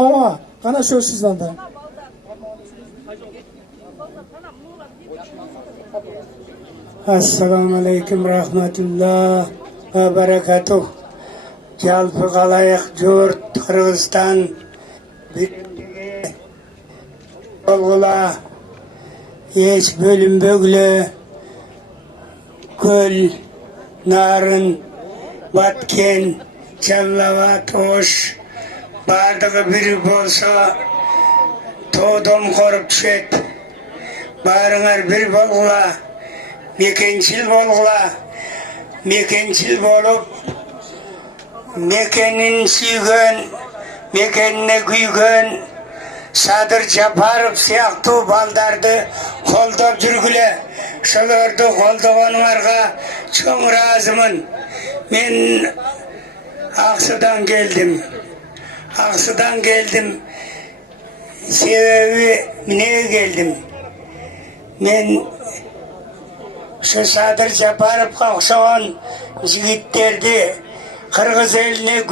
Ава, қана сөзсіз анда. Ассаламу алейкум рахматуллах ва баракатух. Жалпы қалайық жұрт Қырғызстан бүттіге болғыла еш бөлінбөгілі көл, нарын, баткен, жаллават, ош бардығы бір болса тоодон қорып түшет. Барыңар бір болғыла, мекеншіл болғыла, мекеншіл болып мекенін сүйген, мекеніне күйген Садыр Жапаров сияқты балдарды қолдап жүргілі. Шыларды қолдағаныңарға чоң разымын. Мен Ақсудан келдім. Ақсудан келдім. Себебі міне келдім. Мен Садыр Жапаровқа ұқсаған жігіттерді Қырғыз еліне